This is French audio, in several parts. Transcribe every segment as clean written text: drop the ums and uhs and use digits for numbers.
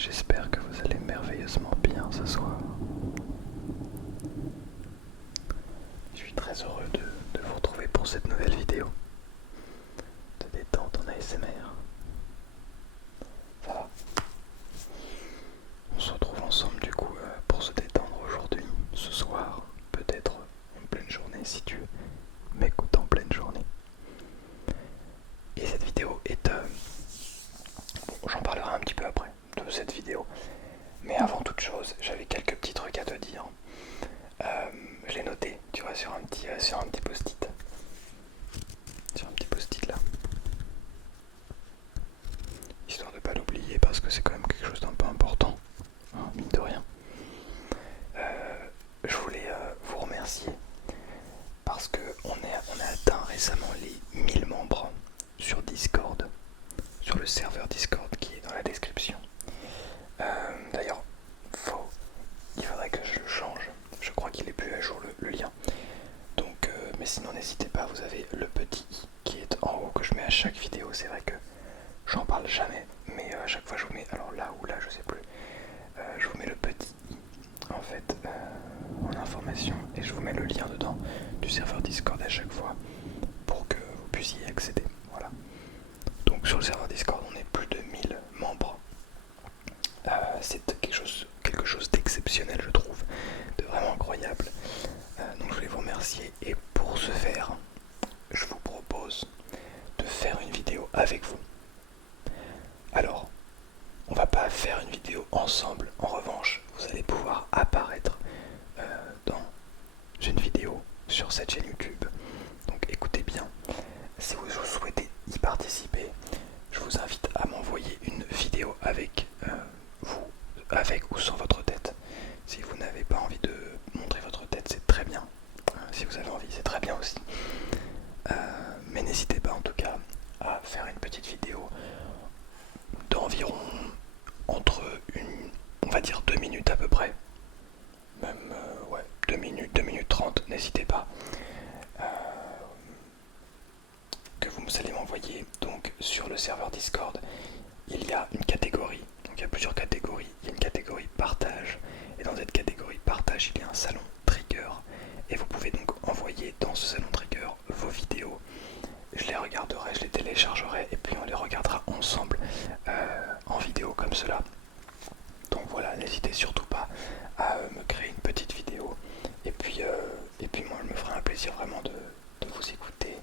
J'espère que vous allez merveilleusement bien ce soir. Je suis très heureux de vous retrouver pour cette nouvelle vidéo de détente en ASMR. Ça va? On se retrouve ensemble du coup pour se détendre aujourd'hui, ce soir, peut-être en pleine journée si tu m'écoutes en pleine journée. Et cette vidéo est... Bon, j'en parlerai un petit peu après de cette vidéo. Mais avant toute chose, j'avais quelques petits trucs à te dire. Je l'ai noté, tu vois, sur un petit post-it. Sur un petit post-it là. Histoire de pas l'oublier parce que c'est quand même quelque chose d'un peu important, hein, mine de rien. Je voulais vous remercier parce qu'on a atteint récemment les 1000 membres sur Discord, sur le serveur Discord qui est dans la description. D'ailleurs, il faudrait que je le change. Je crois qu'il est plus à jour le lien. Donc, mais sinon n'hésitez pas, vous avez le petit i qui est en haut que je mets à chaque vidéo. C'est vrai que j'en parle jamais, mais à chaque fois je vous mets, alors là ou là je sais plus, je vous mets le petit i en fait en information et je vous mets le lien dedans du serveur Discord à chaque fois pour que vous puissiez y accéder. Voilà. Donc sur le serveur Discord on est plus de 1000 membres. C'est quelque chose d'exceptionnel je trouve, de vraiment incroyable. Donc je voulais vous remercier et pour ce faire, je vous propose de faire une vidéo avec vous. Alors, on va pas faire une vidéo ensemble, en revanche, vous allez pouvoir apparaître dans une vidéo sur cette chaîne YouTube. Donc écoutez bien, si vous souhaitez y participer, je vous invite à m'envoyer une vidéo avec vous, avec ou sans votre tête. Si vous n'avez pas envie de montrer votre tête, c'est très bien. Si vous avez envie, c'est très bien aussi. Mais n'hésitez pas en tout cas à faire une petite vidéo d'environ entre on va dire 2 minutes à peu près. Même, ouais, 2 minutes 30, n'hésitez pas. Que vous allez m'envoyer donc sur le serveur Discord. Il y a une catégorie, donc il y a plusieurs catégories. Il y a une catégorie partage, et dans cette catégorie partage, il y a un salon trigger. Et vous pouvez donc envoyer dans ce salon trigger vos vidéos. Je les regarderai, je les téléchargerai, et puis on les regardera ensemble en vidéo comme cela. Donc voilà, n'hésitez surtout pas à me créer une petite vidéo. Et puis moi, je me ferai un plaisir vraiment de vous écouter,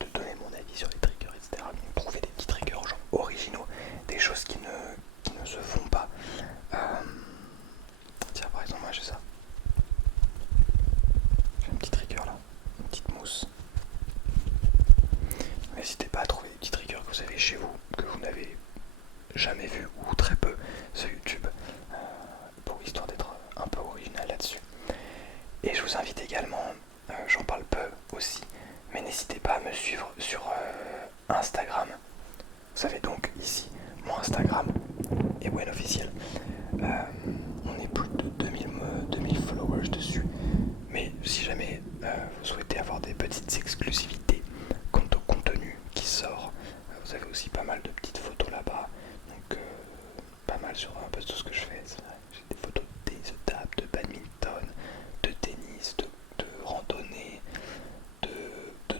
de donner mon avis sur les triggers, etc. Donc trouver des petits triggers genre originaux, des choses qui ne se font pas. Tiens, par exemple, moi j'ai ça. J'ai un petit trigger là, une petite mousse. N'hésitez pas à trouver des petits triggers que vous avez chez vous, que vous n'avez jamais vu ou très peu sur YouTube, pour histoire d'être un peu original là-dessus. Et je vous invite également, j'en parle peu aussi, mais n'hésitez pas à me suivre sur Instagram. Vous savez donc ici mon Instagram est Wen Officiel. On est plus de 2000 followers dessus. Mais si jamais vous souhaitez avoir des petites exclusivités quant au contenu qui sort, vous avez aussi pas mal de petites photos là-bas. Donc pas mal sur un peu tout ce que je fais. J'ai des photos de table, de badminton, de tennis, de randonnée, de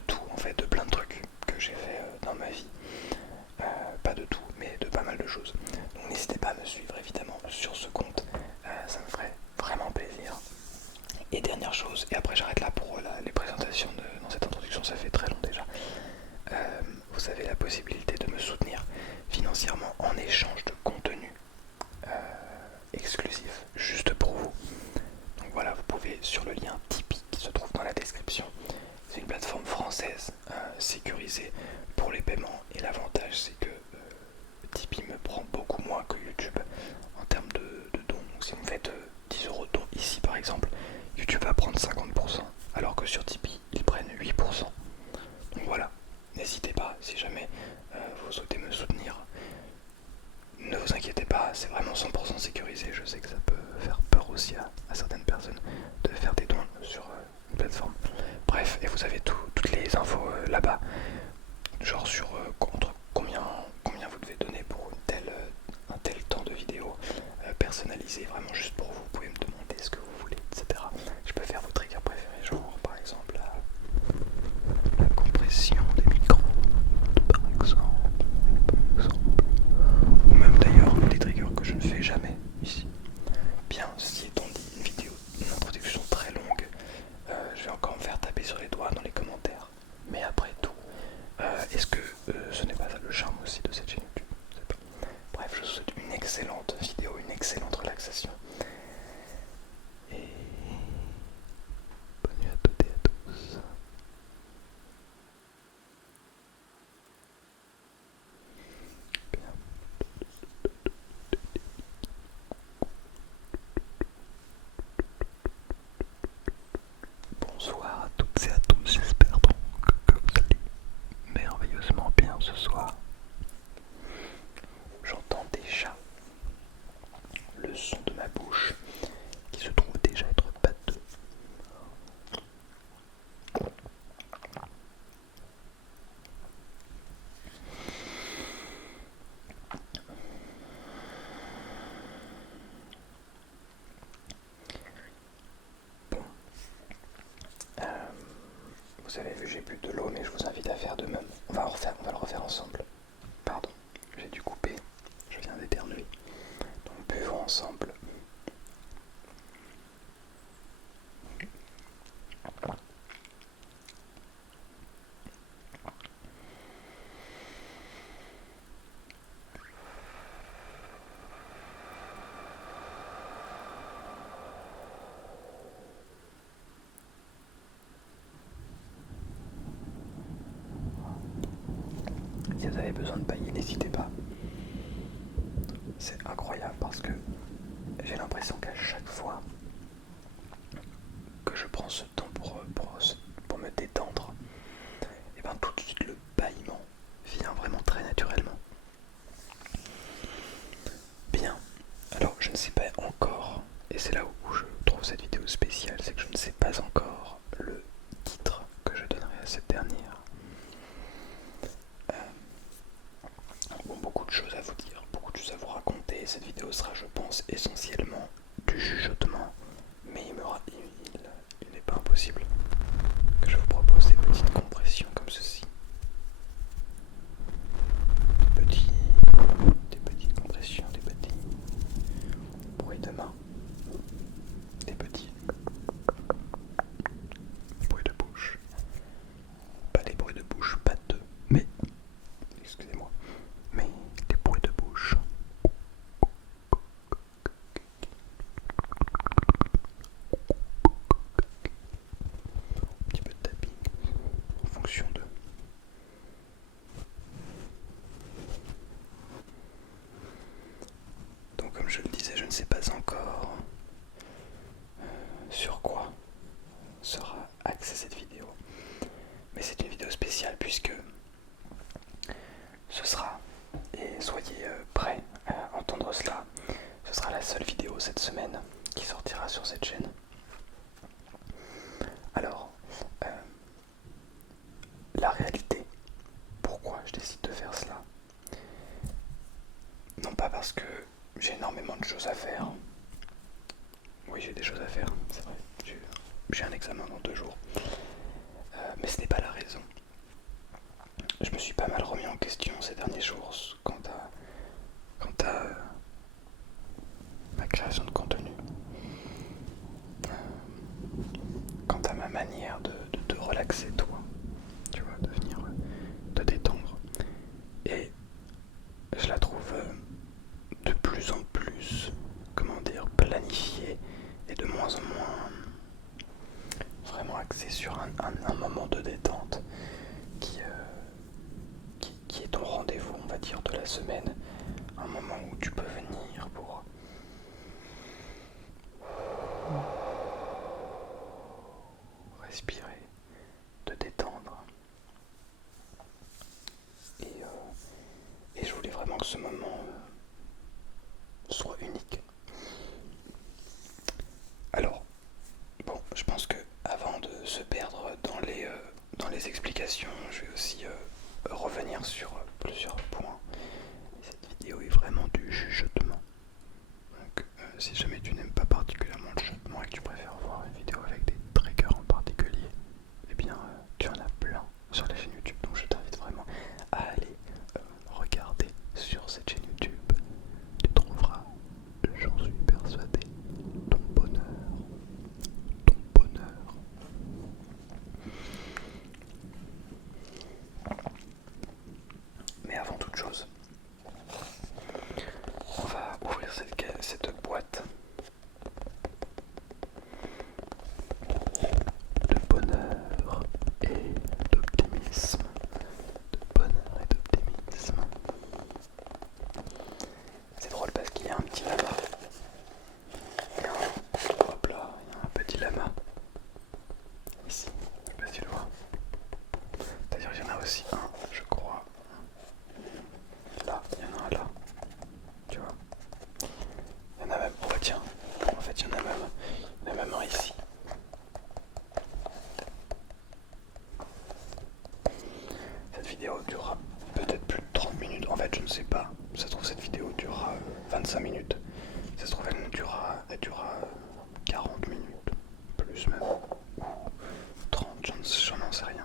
tout en fait, de plein de trucs que j'ai fait dans ma vie. Pas de tout, mais de pas mal de choses. Donc n'hésitez pas à me suivre évidemment sur ce compte, ça me ferait vraiment plaisir. Et dernière chose, et après j'arrête là pour les présentations dans cette introduction, ça fait très long déjà. Vous avez la possibilité de me soutenir financièrement en échange de contenu exclusif juste pour vous. Donc voilà, vous pouvez sur le lien Tipeee qui se trouve dans la description. C'est une plateforme française sécurisée pour les paiements, et l'avantage c'est que Tipeee me prend beaucoup moins que YouTube en termes de dons. Donc si vous faites 10 € de dons ici par exemple, YouTube va prendre 50%, alors que sur Tipeee ils prennent 8%. Donc voilà, n'hésitez pas si jamais vous souhaitez me soutenir. Ne vous inquiétez pas, c'est vraiment 100% sécurisé. Je sais que ça peut faire peur aussi à certaines personnes de faire des dons sur une plateforme. Bref, et vous avez toutes les infos là-bas, genre sur entre combien vous devez donner pour un tel temps de vidéo, vous avez vu, j'ai bu de l'eau, mais je vous invite à faire de même. On va le refaire ensemble. Pardon, j'ai dû couper, je viens d'éternuer. Donc buvons ensemble. Si vous avez besoin de pailler, n'hésitez pas. C'est incroyable parce que j'ai l'impression qu'à chaque fois que je prends ce temps pour me détendre, et bien tout de suite le bâillement vient vraiment très naturellement. Bien, alors je ne sais pas encore, et c'est là où je trouve cette vidéo spéciale, c'est que je ne sais pas encore le titre que je donnerai à cette dernière. Bon, beaucoup de choses à vous dire, beaucoup de choses à vous raconter. Cette vidéo sera, je pense, essentiellement du chuchotement, mais il n'est pas impossible que je vous propose des petites compressions comme ceci. Des petites compressions, des petits bruits de main, des petits bruits de bouche. Pas des bruits de bouche pâteux, mais, excusez-moi, mais des bruits de bouche. Un petit peu de tapping en fonction de. Donc comme je le disais, je ne sais pas encore sur quoi sera axée cette vidéo. Mais c'est une vidéo spéciale puisque ce sera, et soyez prêts à entendre cela, ce sera la seule vidéo cette semaine qui sortira sur cette chaîne. Alors, la réalité, pourquoi je décide de faire cela? Non pas parce que j'ai énormément de choses à faire. Oui, j'ai des choses à faire, c'est vrai. J'ai un examen dans 2 jours. Mais ce n'est pas la raison. Je me suis pas mal remis en question ces derniers jours quant à ma création de contenu. Quant à ma manière de te relaxer toi. Tu vois, de venir te détendre. Et je la trouve de plus en plus, comment dire, planifiée et de moins en moins vraiment axée sur un moment de détente qui est ton rendez-vous, on va dire, de la semaine. Un moment où tu peux venir pour respirer, te détendre. Et je voulais vraiment que ce moment soit unique. Alors, bon, je pense que avant de se perdre dans les explications, je vais aussi revenir sur plusieurs points. Cette vidéo est vraiment du chuchotement. Donc, si jamais tu n'aimes pas particulièrement le chuchotement et que tu préfères voir une vidéo avec des triggers en particulier, eh bien, tu en as plein sur la chaîne YouTube. Donc, je t'invite vraiment à aller regarder sur cette chaîne YouTube. Tu trouveras, j'en suis persuadé, ton bonheur. Ton bonheur. Mais avant toute chose, on va ouvrir cette boîte de bonheur et d'optimisme. De bonheur et d'optimisme. C'est drôle parce qu'il y a un petit lama. Hop là, il y a un petit lama. Ici, je sais pas si tu le vois. D'ailleurs, il y en a aussi un, je crois. Là, il y en a un là. Tu vois. Il y en a même. Oh bah tiens. En fait, il y en a même un ici. Cette vidéo durera peut-être plus de 30 minutes. En fait, je ne sais pas. Ça se trouve, cette vidéo durera 25 minutes. Ça se trouve, elle durera 40 minutes. Plus même. Ou 30, j'en sais rien.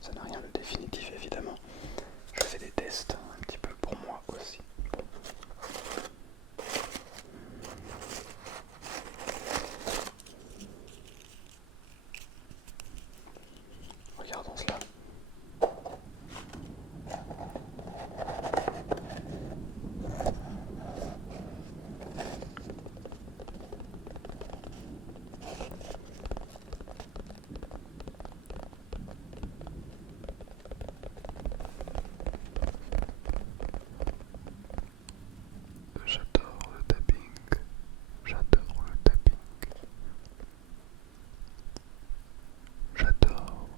ça n'a rien de définitif évidemment. Je fais des tests un petit peu pour moi aussi. Regardons cela. J'adore le tapping. J'adore le tapping. J'adore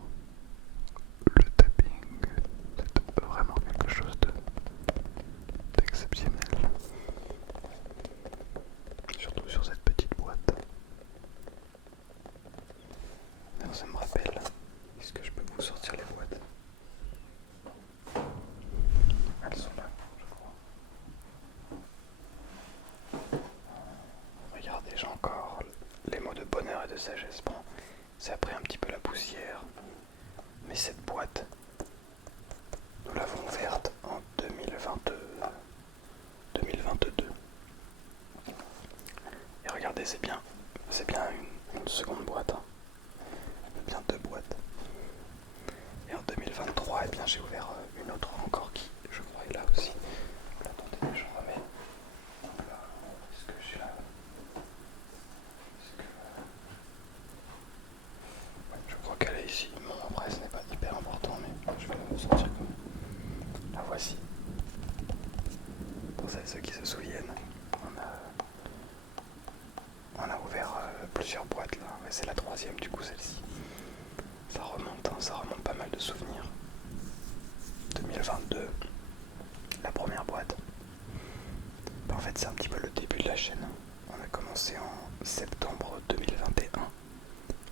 le tapping. C'est vraiment quelque chose d'exceptionnel. Surtout sur cette petite boîte. Alors ça me rappelle. Est-ce que je peux vous sortir les boîtes? Elles sont là, je crois. Regardez, j'ai encore les mots de bonheur et de sagesse. Bon, ça a pris un petit peu la poussière. Mais cette boîte, nous l'avons ouverte en 2022. Et regardez, c'est bien une seconde boîte. Hein. Bien deux boîtes. Et en 2023, eh bien, j'ai ouvert une autre encore qui, je crois, est là aussi. Attendez, je remets. Voilà. Est-ce que j'ai là? Ouais, je crois qu'elle est ici. Bon, après, ce n'est pas hyper important, mais je vais la sortir quand même. La voici. Pour celles et ceux qui se souviennent, on a ouvert plusieurs boîtes là. Ouais, c'est la troisième, du coup, celle-ci. Ça remonte pas mal de souvenirs. 2022, la première boîte. En fait, c'est un petit peu le début de la chaîne. On a commencé en septembre 2021,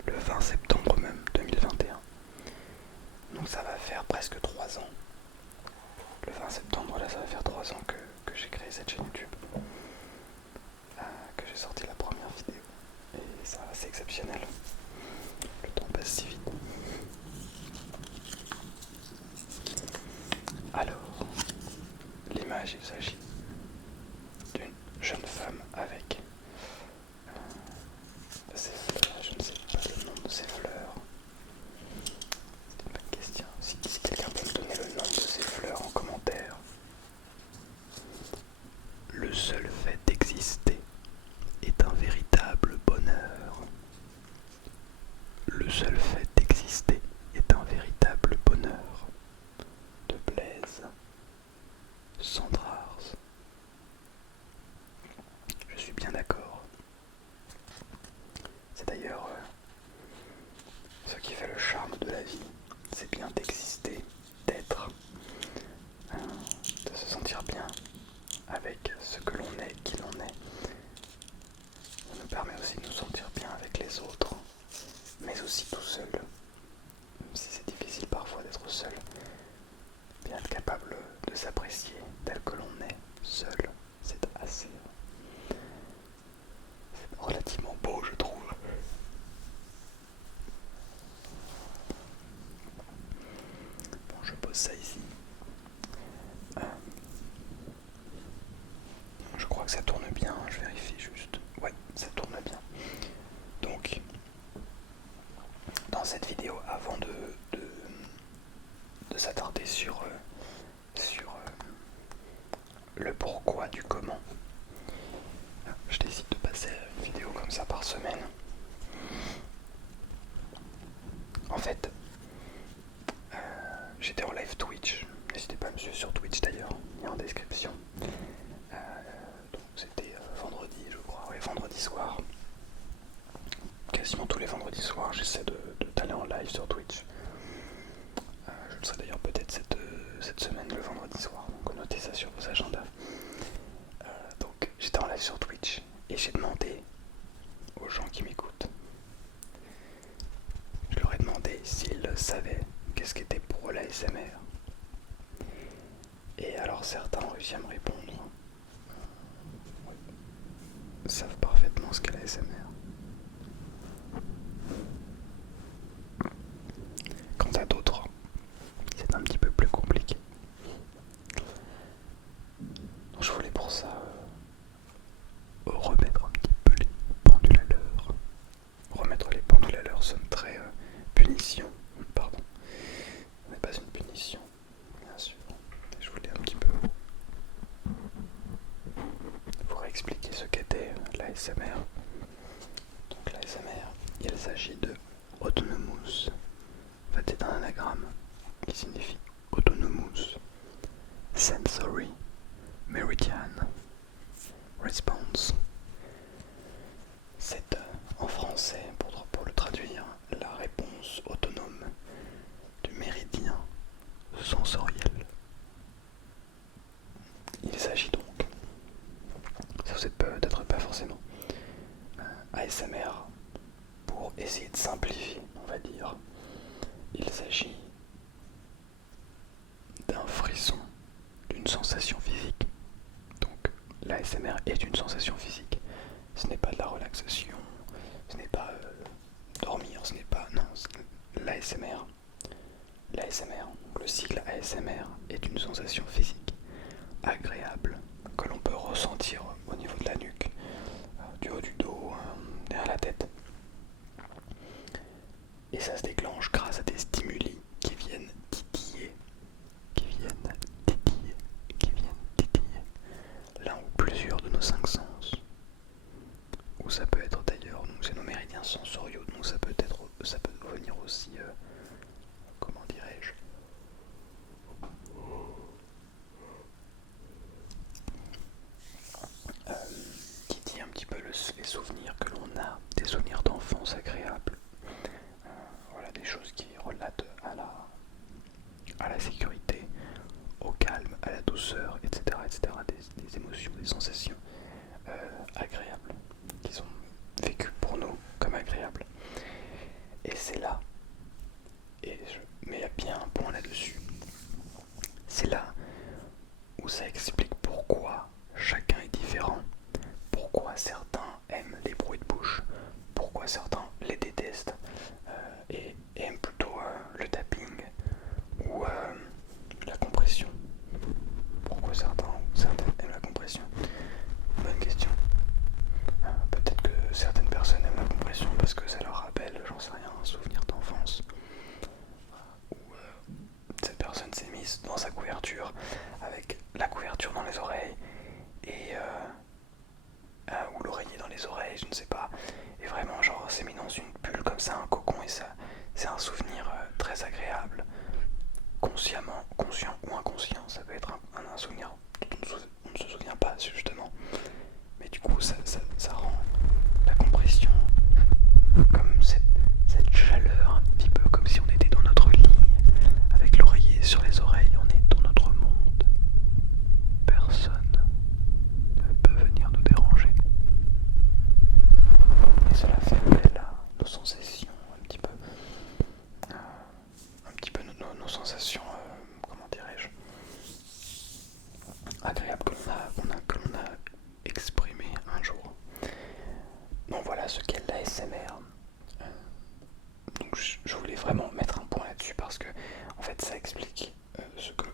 le 20 septembre même 2021. Donc ça va faire presque 3 ans. Le 20 septembre, là, ça va faire 3 ans que j'ai créé cette chaîne YouTube, que j'ai sorti la première vidéo. Et ça, c'est exceptionnel. Le temps passe si vite. Alors, l'image, il s'agit d'une jeune femme avec ses fleurs. Je ne sais pas le nom de ses fleurs. C'est une bonne question. Si quelqu'un peut me donner le nom de ses fleurs en commentaire. Le seul fait d'exister est un véritable bonheur. Le seul fait d'exister est un véritable bonheur. De Blaise Cendrars. Je suis bien d'accord. C'est d'ailleurs ce qui fait le charme de la vie. C'est bien d'exister, d'être, de se sentir bien avec ce que l'on est, qui l'on est. Ça nous permet aussi de nous sentir bien avec les autres, mais aussi tout seul. Même si c'est difficile parfois d'être seul, bien être capable de s'apprécier tel que l'on est, seul, c'est assez relativement beau, je trouve. Bon, je pose ça ici. Je crois que ça tourne bien, je vérifie juste. Ouais, ça tourne bien. Donc, dans cette vidéo, avant de s'attarder sur le pourquoi du comment, je décide de passer une vidéo comme ça par semaine. En fait, j'étais en live Twitch. N'hésitez pas à me suivre sur Twitch d'ailleurs, il y a en description. Donc c'était vendredi, je crois, ouais, vendredi soir. Quasiment tous les vendredis soirs, j'essaie d'aller en live sur Twitch. Je le serai d'ailleurs peut-être cette semaine le vendredi soir, donc notez ça sur vos agendas. Donc j'étais en live sur Twitch et j'ai demandé aux gens qui m'écoutent, je leur ai demandé s'ils savaient qu'est-ce qu'était pour l'ASMR. Et alors certains ont réussi à me répondre. Ils savent parfaitement ce qu'est l'ASMR. Quant à ASMR. Le cycle ASMR est une sensation physique agréable que l'on peut ressentir au niveau de la nuque, du haut du dos, derrière la tête. Et ça se déclenche grâce à des stimuli qui viennent titiller, l'un ou plusieurs de nos cinq sens. Ou ça peut être d'ailleurs, donc c'est nos méridiens sensoriaux, donc ça peut venir aussi, comment dirais-je, qui dit un petit peu les souvenirs que l'on a, des souvenirs d'enfance agréables, voilà, des choses qui relatent à la sécurité, au calme, à la douceur, etc. Des émotions, des sensations agréables qui sont vécues pour nous comme agréables. Et c'est là, mais il y a bien un point là-dessus, c'est là où ça explique pourquoi chacun est différent, pourquoi certains aiment les bruits de bouche, pourquoi certains les détestent et aiment plutôt le tapping ou la compression. Pourquoi certains aiment la compression? Bonne question. Peut-être que certaines personnes aiment la compression parce que ça leur rappelle, j'en sais rien, un souvenir d'enfance. Où cette personne s'est mise dans sa couverture avec la couverture dans les oreilles et ou l'oreiller dans les oreilles, je ne sais pas. Et vraiment, genre, s'est mis dans une bulle comme ça, un cocon, et ça, c'est un souvenir très agréable. Consciemment, conscient ou inconscient, ça peut être un souvenir dont on ne se souvient pas, justement. Mais du coup, ça rend la compression comme cette chaleur, un petit peu comme si on était dans notre lit, avec l'oreiller sur les oreilles, on est dans notre monde. Personne ne peut venir nous déranger. Et cela fait appel à nos sensations, nos sensations, comment dirais-je, agréables que l'on a exprimées un jour. Donc voilà ce qu'est l'ASMR. Donc je voulais vraiment mettre un point là-dessus parce que en fait ça explique ce que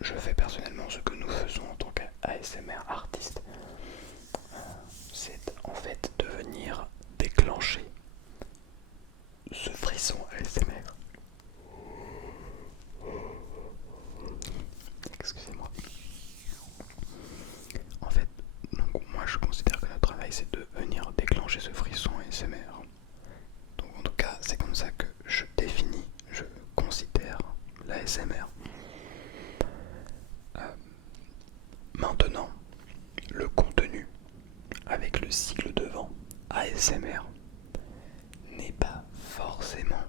je fais personnellement, ce que nous faisons en tant qu'ASMR artiste. C'est en fait de venir déclencher ce frisson ASMR. Excusez-moi. En fait, donc moi je considère que notre travail c'est de venir déclencher ce frisson ASMR. Donc en tout cas c'est comme ça que je définis, je considère l'ASMR. Maintenant, le contenu avec le cycle de vent ASMR n'est pas forcément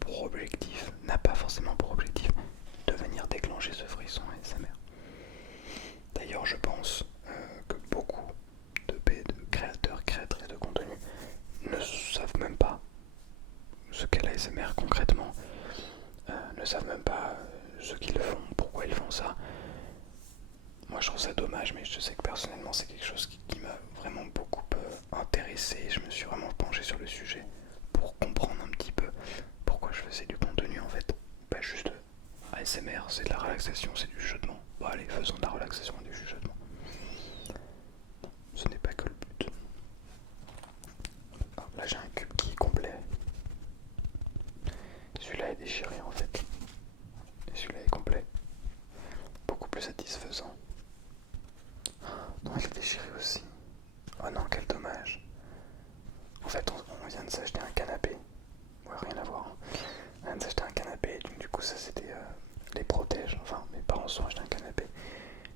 pour objectif, n'a pas forcément pour objectif de venir déclencher ce frisson ASMR. D'ailleurs, je pense que beaucoup de créateurs, créatrices de contenu ne savent même pas ce qu'est l'ASMR concrètement, ne savent même pas ce qu'ils font, pourquoi ils font ça. Moi je trouve ça dommage, mais je sais que personnellement c'est quelque chose qui m'a vraiment beaucoup intéressé. Je me suis vraiment penché sur le sujet pour comprendre un petit peu pourquoi je faisais du contenu en fait. Pas juste ASMR, c'est de la relaxation, c'est du chuchotement. Bon allez, faisons de la relaxation et du chuchotement. Ce n'est pas que le but. Alors, là j'ai un cube qui est complet. Celui-là est déchiré en fait. Et celui-là est complet. Beaucoup plus satisfaisant. Non, il est déchiré aussi. Oh non, quel dommage. En fait, on vient de s'acheter un canapé. Ouais, rien à voir. On vient de s'acheter un canapé. Donc, du coup, ça c'était les protèges. Enfin, mes parents se sont acheté un canapé.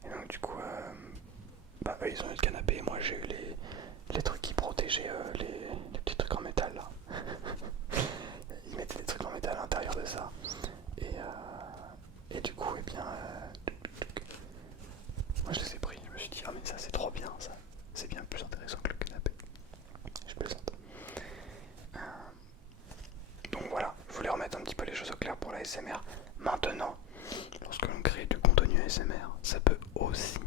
Et donc, du coup, eux ils ont eu le canapé. Et moi, j'ai eu les trucs qui protégeaient les petits trucs en métal là. Ils mettaient des trucs en métal à l'intérieur de ça. Et du coup, eh bien. Moi je les ai pris, je me suis dit ah mais ça c'est trop bien, ça c'est bien plus intéressant que le canapé. Je plaisante. Donc voilà, je voulais remettre un petit peu les choses au clair pour la ASMR. Maintenant, lorsque l'on crée du contenu ASMR, ça peut aussi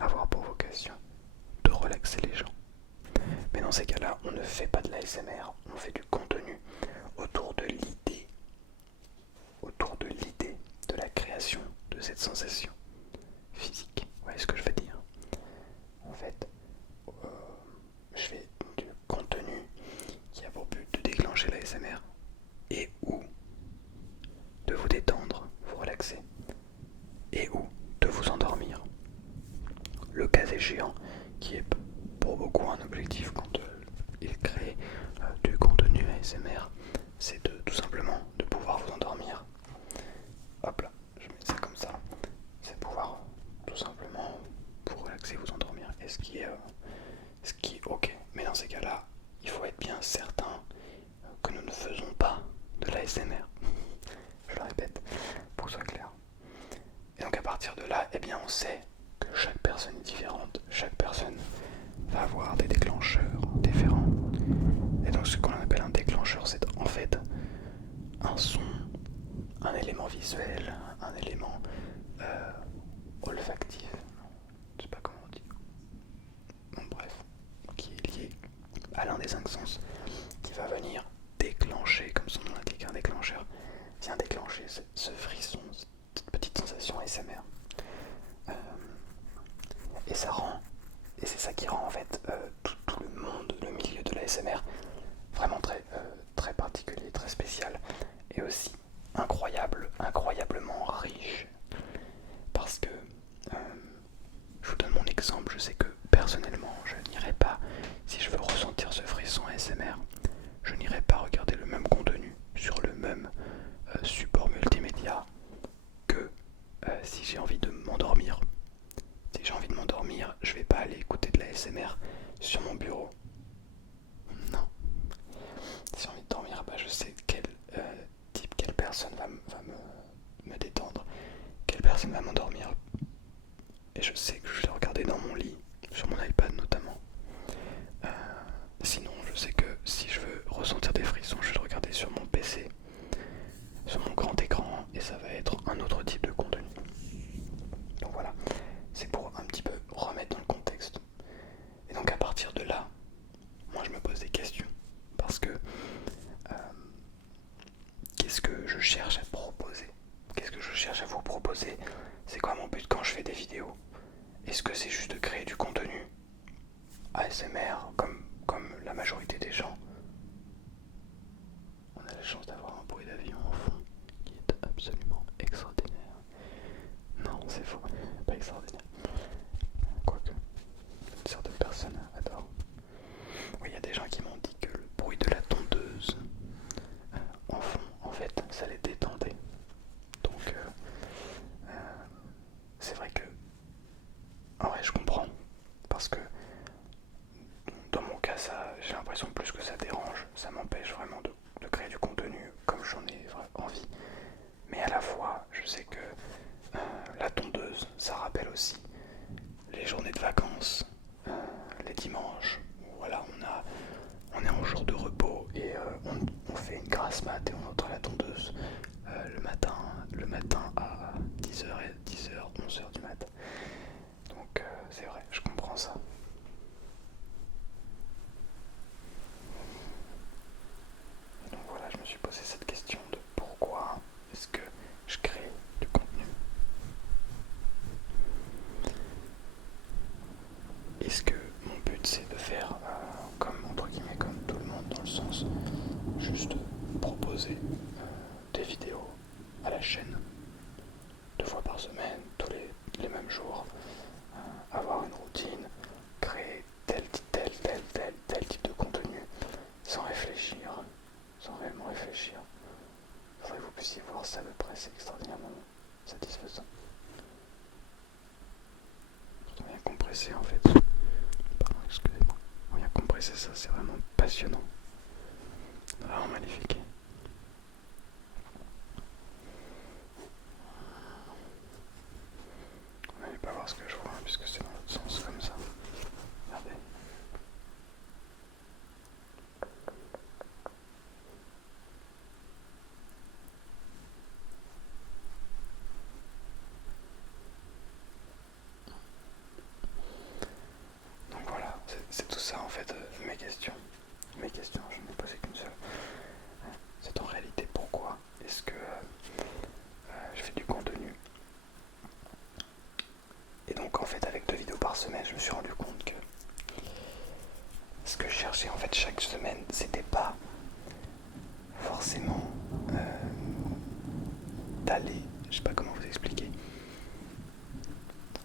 avoir pour vocation de relaxer les gens. Mais dans ces cas-là, on ne fait pas de la ASMR, on fait du contenu autour de l'idée cette sensation physique. Vous voyez ce que je veux dire? En fait, je fais du contenu qui a pour but de déclencher l'ASMR et ou de vous détendre, vous relaxer, et ou de vous endormir. Le cas échéant, qui est pour beaucoup un objectif quand ils créent du contenu ASMR, c'est tout simplement de pouvoir vous endormir. Hop là, je mets ça comme ça. C'est pouvoir tout simplement vous relaxer, vous endormir. Et ce qui est ok. Mais dans ces cas-là, il faut être bien certain que nous ne faisons pas de l'ASMR. Je le répète, pour que ce soit clair. Et donc à partir de là, eh bien on sait que chaque personne est différente. Chaque personne va avoir des déclencheurs différents. Et donc ce qu'on appelle un déclencheur, c'est en fait un son, un élément visuel, un élément olfactif, je sais pas comment on dit. Bon bref, qui est lié à l'un des 5 sens, qui va venir déclencher, comme son nom l'indique, un déclencheur, vient déclencher ce frisson, cette petite sensation ASMR. Et ça rend, et c'est ça qui rend en fait tout le monde, le milieu de l'ASMR vraiment très particulier, très spécial, et aussi incroyablement riche. Parce que, je vous donne mon exemple, je sais que personnellement, je n'irai pas, si je veux ressentir ce frisson ASMR, je n'irai pas regarder le même contenu sur le même support multimédia que si j'ai envie de m'endormir. Si j'ai envie de m'endormir, je vais pas aller écouter de la ASMR sur mon bureau. Non. Si j'ai envie de dormir, bah je sais quel type, quelle personne va me détendre, quelle personne va m'endormir. Et je sais que je vais le regarder dans mon lit, sur mon iPad notamment. Sinon, je sais que si je veux ressentir des frissons, je vais le regarder sur mon PC, sur mon grand écran, et ça va être un autre type de contenu. Donc voilà, c'est pour un petit peu remettre dans le contexte. Et donc à partir de là, moi je me pose des questions. Parce que qu'est-ce que je cherche à proposer? Qu'est-ce que je cherche à vous proposer? C'est quoi mon but quand je fais des vidéos? Est-ce que c'est juste de créer du contenu ASMR comme la majorité des gens? On a la chance d'avoir un bruit d'avion en fond qui est absolument extraordinaire. Non, c'est faux, pas extraordinaire. Quoique, certaines personnes adorent. Oui, il y a des gens qui m'ont dit que le bruit de la tondeuse en fond, en fait, ça les détendait. Donc, c'est vrai que, en vrai, je comprends. Parce que, dans mon cas, j'ai l'impression plus que ça dérange. Ça m'empêche vraiment de créer du contenu comme j'en ai envie. Mais à la fois, je sais que la tondeuse, ça rappelle aussi les journées de vacances, les dimanches, où voilà, on est en jour de repos et on fait une grasse mat et on entend la tondeuse le matin à 10h, 11h du matin. Donc c'est vrai, je comprends ça. Donc voilà, je me suis posé cette question de pourquoi est-ce que je crée du contenu. Est-ce que mon but c'est de faire comme entre guillemets comme tout le monde, dans le sens juste proposer des vidéos à la chaîne 2 fois par semaine, tous les mêmes jours, avoir une routine, créer tel type de contenu sans réfléchir, sans réellement réfléchir. Il faudrait que vous puissiez voir ça de près, c'est extraordinairement satisfaisant. On vient compresser en fait. Pardon, excusez-moi. On vient compresser ça, c'est vraiment passionnant. Vraiment magnifique. Vous n'allez pas voir ce que je vois puisque c'est dans l'autre sens comme ça. Regardez. Donc voilà, c'est tout ça en fait mes questions. Mes questions, je n'ai posé qu'une seule. semaine, je me suis rendu compte que ce que je cherchais en fait chaque semaine, c'était pas forcément d'aller, je sais pas comment vous expliquer.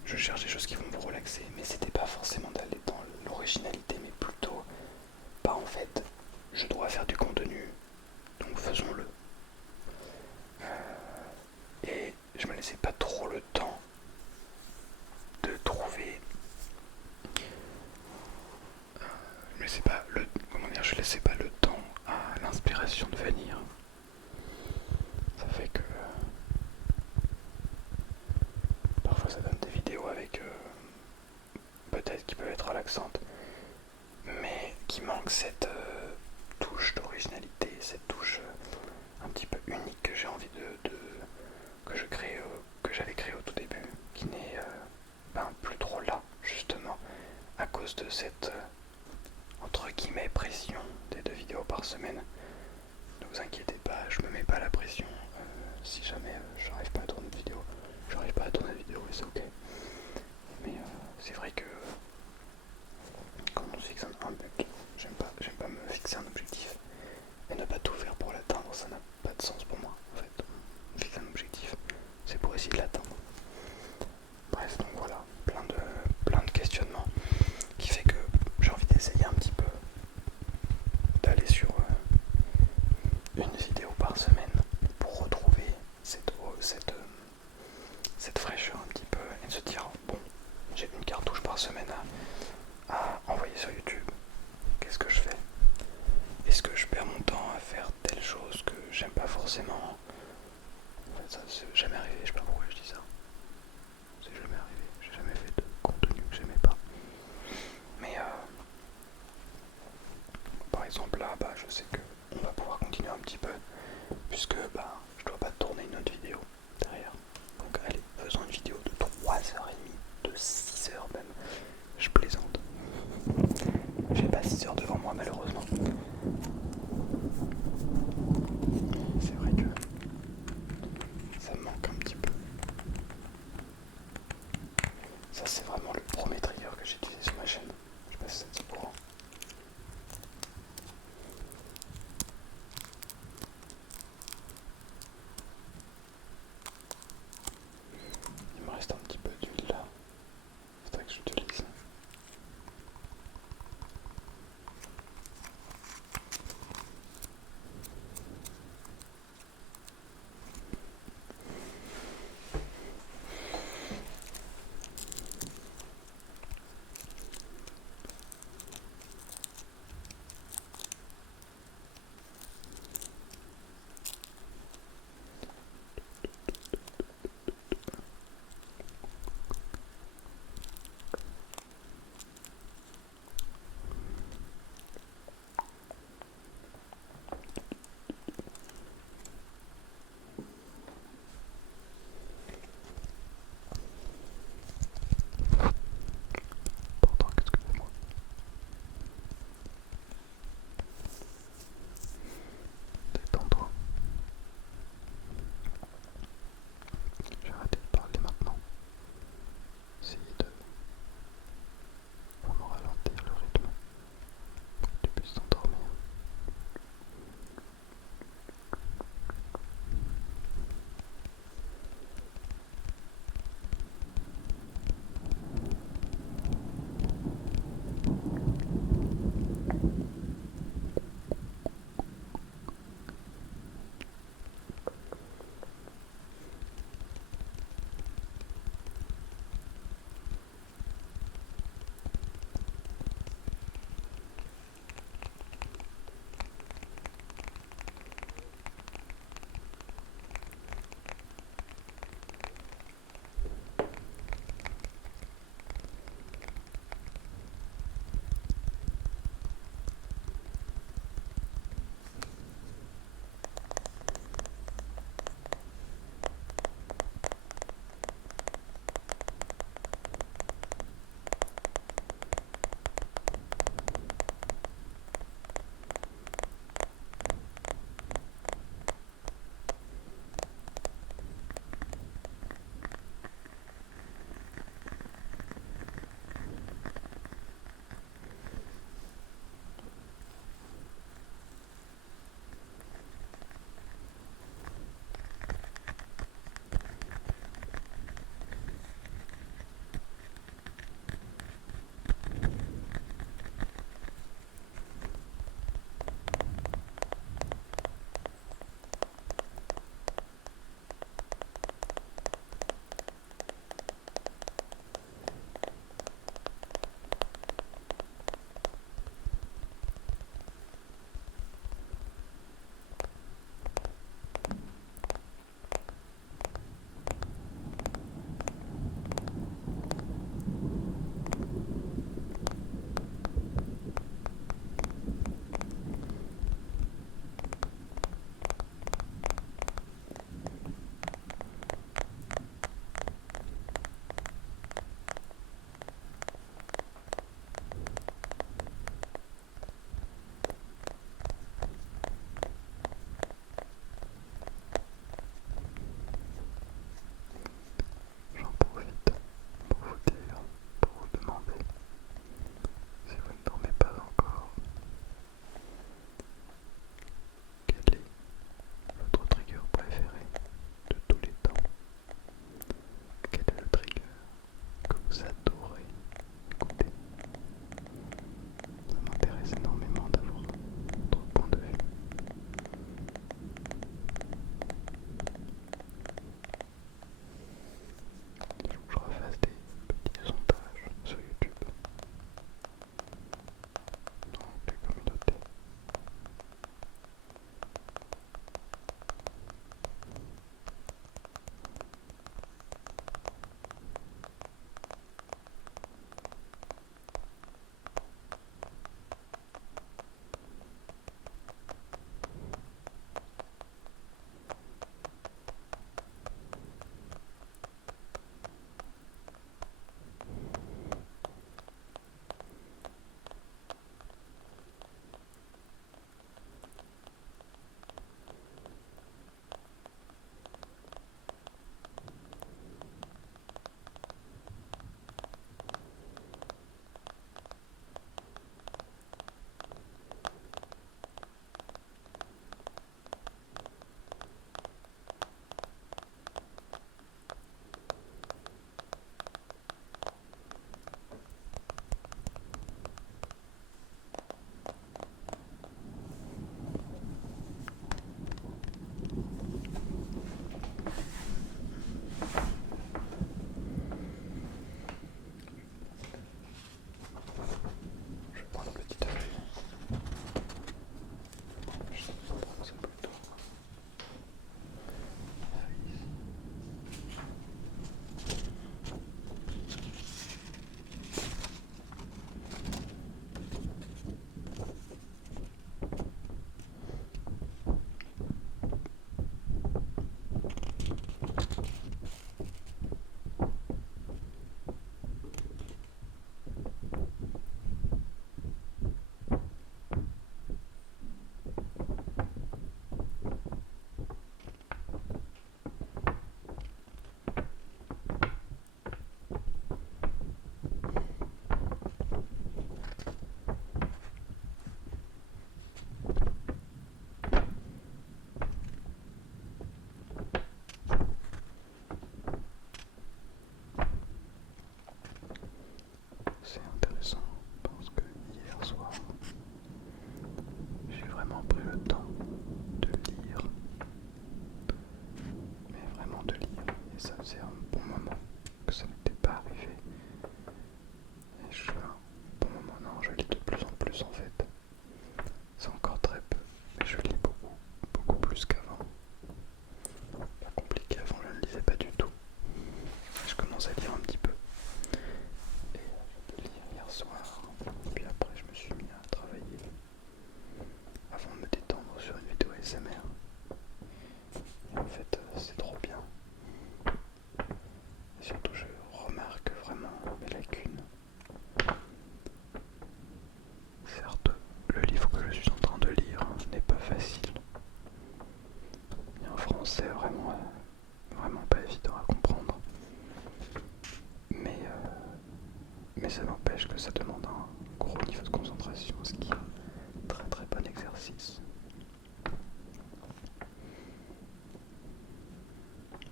Je cherche des choses qui vont me relaxer, mais c'était pas forcément d'aller dans l'originalité, mais plutôt, bah en fait, je dois faire du contenu, donc faisons-le. Et je me laissais pas trop le temps de trouver. Je laissais pas le temps à l'inspiration de venir. Ça fait que parfois ça donne des vidéos avec peut-être qui peuvent être relaxantes, mais qui manquent cette touche d'originalité, cette touche un petit peu unique que j'ai envie que j'avais créé au tout début, qui n'est plus trop là, justement, à cause de cette entre guillemets pression des 2 vidéos par semaine. Ne vous inquiétez pas, je me mets pas la pression. Si jamais j'arrive pas à tourner de vidéo, j'arrive pas à tourner de vidéo et c'est ok. Mais c'est vrai que quand on se fixe un but, j'aime pas me fixer un objectif et ne pas tout faire pour l'atteindre, ça n'a pas de sens pour moi en fait. On fixe un objectif, c'est pour essayer de l'atteindre. Bref, donc voilà, plein de questionnements qui fait que j'ai envie d'essayer un petit peu d'aller sur une vidéo par semaine pour retrouver cette fraîcheur un petit peu et de se dire bon, j'ai une cartouche par semaine à envoyer sur YouTube, qu'est-ce que je fais? Est-ce que je perds mon temps à faire telle chose que j'aime pas forcément? En fait, ça c'est jamais arrivé, je sais pas pourquoi je dis ça. C'est jamais arrivé, j'ai jamais fait de contenu que j'aimais pas. Mais par exemple là, je sais que on va pouvoir continuer un petit peu puisque je dois pas tourner une autre vidéo derrière. Donc allez, faisons une vidéo de 3h30, de 6h même. Je plaisante. J'ai pas 6 heures devant moi malheureusement. C'est vrai que ça me manque un petit peu. Ça c'est vraiment le premier trigger que j'ai utilisé sur ma chaîne. Je sais pas si c'est au courant.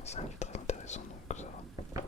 C'est un livre très intéressant, donc ça va.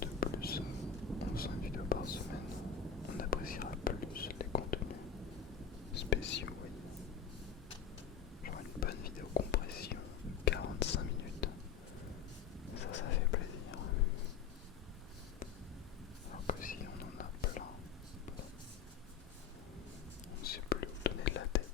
De plus, en faisant une vidéo par semaine, on appréciera plus les contenus spéciaux, oui. Genre une bonne vidéo compression, 45 minutes. Ça fait plaisir. Alors que si on en a plein, on ne sait plus où donner de la tête.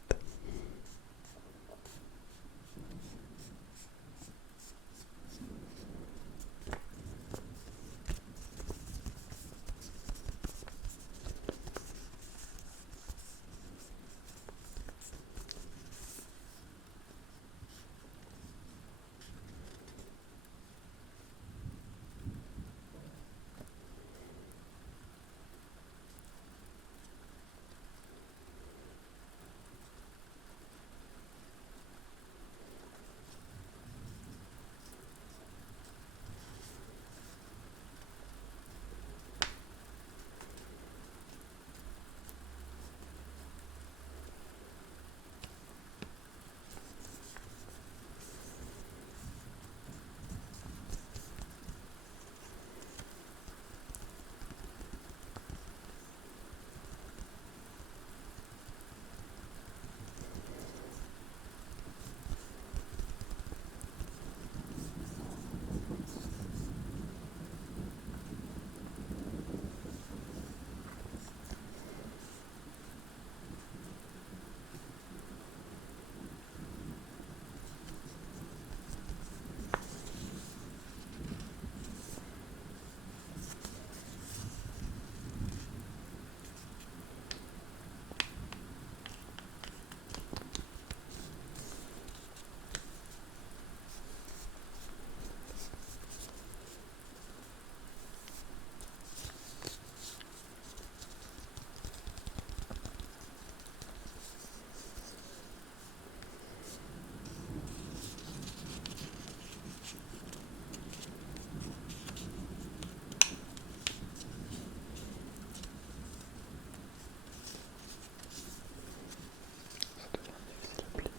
Ça devient difficile à plier.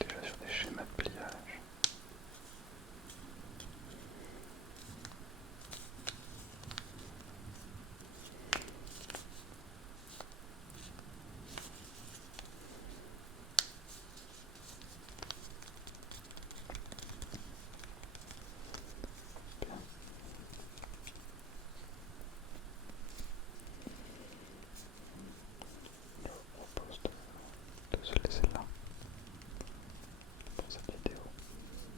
Déjà sur des schémas de pliage. Bien. Je vous propose de se laisser là pour cette vidéo.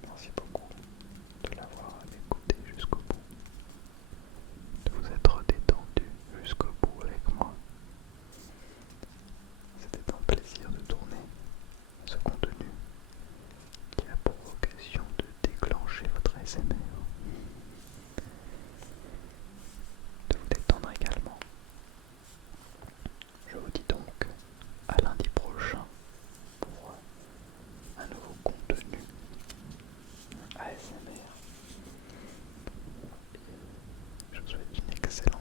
Merci beaucoup de l'avoir écouté jusqu'au bout, de vous être détendu jusqu'au bout avec moi. C'était un plaisir de tourner ce contenu qui a pour vocation de déclencher votre ASMR, de vous détendre également. Je vous dis donc à lundi prochain pour un nouveau contenu ASMR. Je vous souhaite une excellente